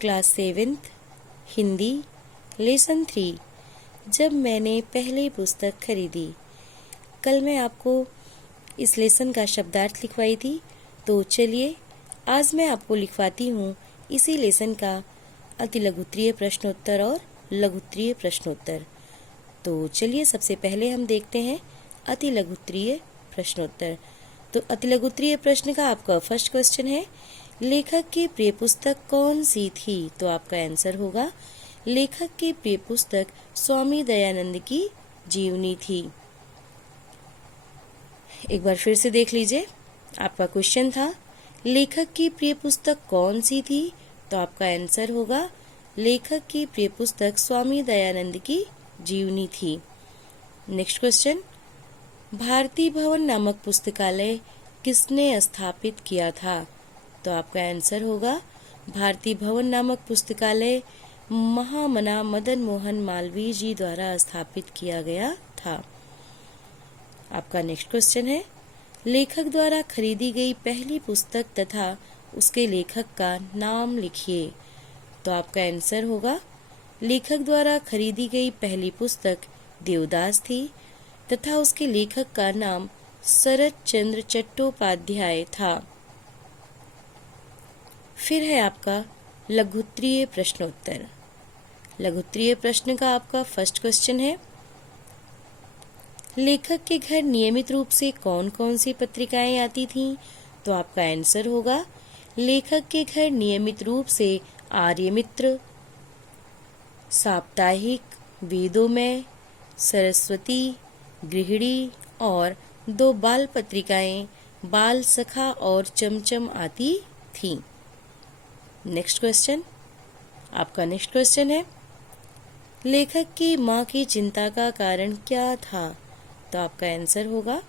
Class 7th Hindi lesson 3। जब मैंने पहली पुस्तक खरीदी। कल मैं आपको इस लेसन का शब्दार्थ लिखवाई थी, तो चलिए आज मैं आपको लिखवाती हूँ इसी लेसन का अति लघुत्तरीय प्रश्नोत्तर और लघुत्तरीय प्रश्नोत्तर। तो चलिए सबसे पहले हम देखते हैं अति लघुत्तरीय प्रश्नोत्तर। तो अति लघुत्तरीय प्रश्न का आपका फर्स्ट क्वेश्चन है, लेखक की प्रिय पुस्तक कौन सी थी? तो आपका आंसर होगा लेखक की प्रिय पुस्तक स्वामी दयानंद की जीवनी थी। एक बार फिर से देख लीजिए, आपका क्वेश्चन था लेखक की प्रिय पुस्तक कौन सी थी? तो आपका आंसर होगा लेखक की प्रिय पुस्तक स्वामी दयानंद की जीवनी थी। नेक्स्ट क्वेश्चन, भारती भवन नामक पुस्तकालय किसने स्थापित किया था? तो आपका आंसर होगा भारती भवन नामक पुस्तकालय महामना मदन मोहन मालवीय जी द्वारा स्थापित किया गया था। आपका नेक्स्ट क्वेश्चन है, लेखक द्वारा खरीदी गई पहली पुस्तक तथा उसके लेखक का नाम लिखिए। तो आपका आंसर होगा लेखक द्वारा खरीदी गई पहली पुस्तक देवदास थी तथा उसके लेखक का नाम शरत चंद्र चट्टोपाध्याय था। फिर है आपका लघुत्तरीय प्रश्नोत्तर। लघुत्तरीय प्रश्न का आपका फर्स्ट क्वेश्चन है, लेखक के घर नियमित रूप से कौन कौन सी पत्रिकाएं आती थीं? तो आपका आंसर होगा लेखक के घर नियमित रूप से आर्यमित्र, साप्ताहिक, वेदोमय, सरस्वती, गृहिणी और 2 बाल पत्रिकाएं बाल सखा और चमचम आती थीं। नेक्स्ट क्वेश्चन, आपका नेक्स्ट क्वेश्चन है, लेखक की माँ की चिंता का कारण क्या था? तो आपका आंसर होगा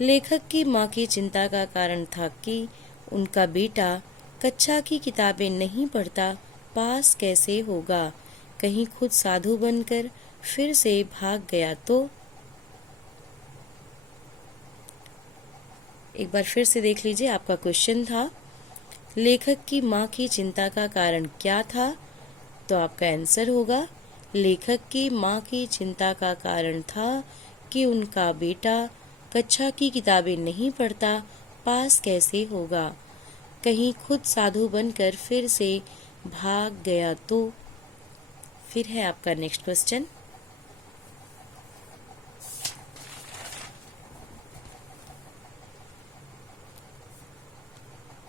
लेखक की माँ की चिंता का कारण था कि उनका बेटा कक्षा की किताबें नहीं पढ़ता, पास कैसे होगा, कहीं खुद साधु बनकर फिर से भाग गया तो। एक बार फिर से देख लीजिए, आपका क्वेश्चन था लेखक की माँ की चिंता का कारण क्या था? तो आपका आंसर होगा लेखक की माँ की चिंता का कारण था कि उनका बेटा कक्षा की किताबें नहीं पढ़ता, पास कैसे होगा, कहीं खुद साधु बनकर फिर से भाग गया तो। फिर है आपका नेक्स्ट क्वेश्चन,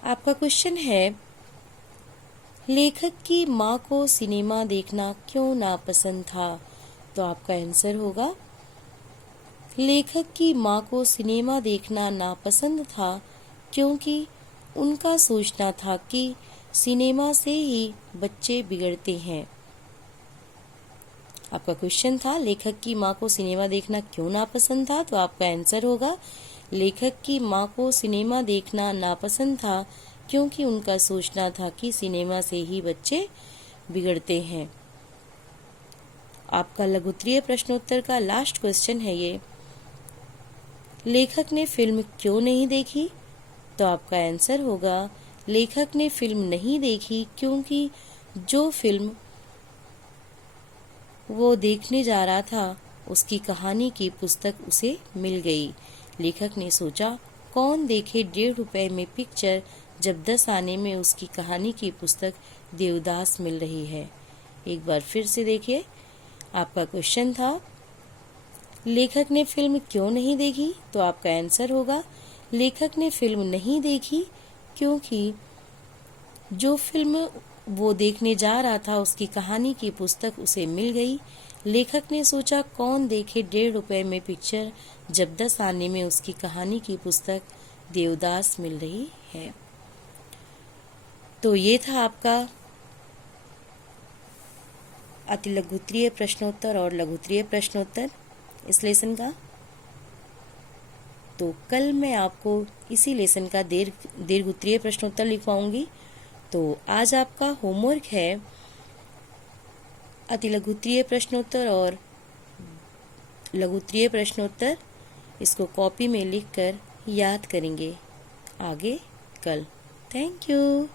आपका क्वेश्चन है, लेखक की माँ को सिनेमा देखना क्यों नापसंद था? तो आपका आंसर होगा लेखक की माँ को सिनेमा देखना नापसंद था क्योंकि उनका सोचना था कि सिनेमा से ही बच्चे बिगड़ते हैं। आपका क्वेश्चन था लेखक की माँ को सिनेमा देखना क्यों नापसंद था? तो आपका आंसर होगा लेखक की माँ को सिनेमा देखना नापसंद था क्योंकि उनका सोचना था कि सिनेमा से ही बच्चे बिगड़ते हैं। आपका लघुत्तरीय प्रश्नोत्तर का लास्ट क्वेश्चन है ये, लेखक ने फिल्म क्यों नहीं देखी? तो आपका आंसर होगा लेखक ने फिल्म नहीं देखी क्योंकि जो फिल्म वो देखने जा रहा था उसकी कहानी की पुस्तक उसे मिल गई। लेखक ने सोचा कौन देखे 1.5 रुपए में पिक्चर जब 10 आने में उसकी कहानी की पुस्तक देवदास मिल रही है। एक बार फिर से देखिए, आपका क्वेश्चन था लेखक ने फिल्म क्यों नहीं देखी? तो आपका आंसर होगा लेखक ने फिल्म नहीं देखी क्योंकि जो फिल्म वो देखने जा रहा था उसकी कहानी की पुस्तक उसे मिल गई। लेखक ने सोचा कौन देखे 1.5 रुपए में पिक्चर जब 10 आने में उसकी कहानी की पुस्तक देवदास मिल रही है। तो ये था आपका अति लघुत्तरीय प्रश्नोत्तर और लघुत्तरीय प्रश्नोत्तर इस लेसन का। तो कल मैं आपको इसी लेसन का दीर्घ-उत्तरीय प्रश्नोत्तर लिखवाऊंगी। तो आज आपका होमवर्क है अति लघुत्तरीय प्रश्नोत्तर और लघुत्तरीय प्रश्नोत्तर। इसको कॉपी में लिखकर याद करेंगे आगे कल। Thank you.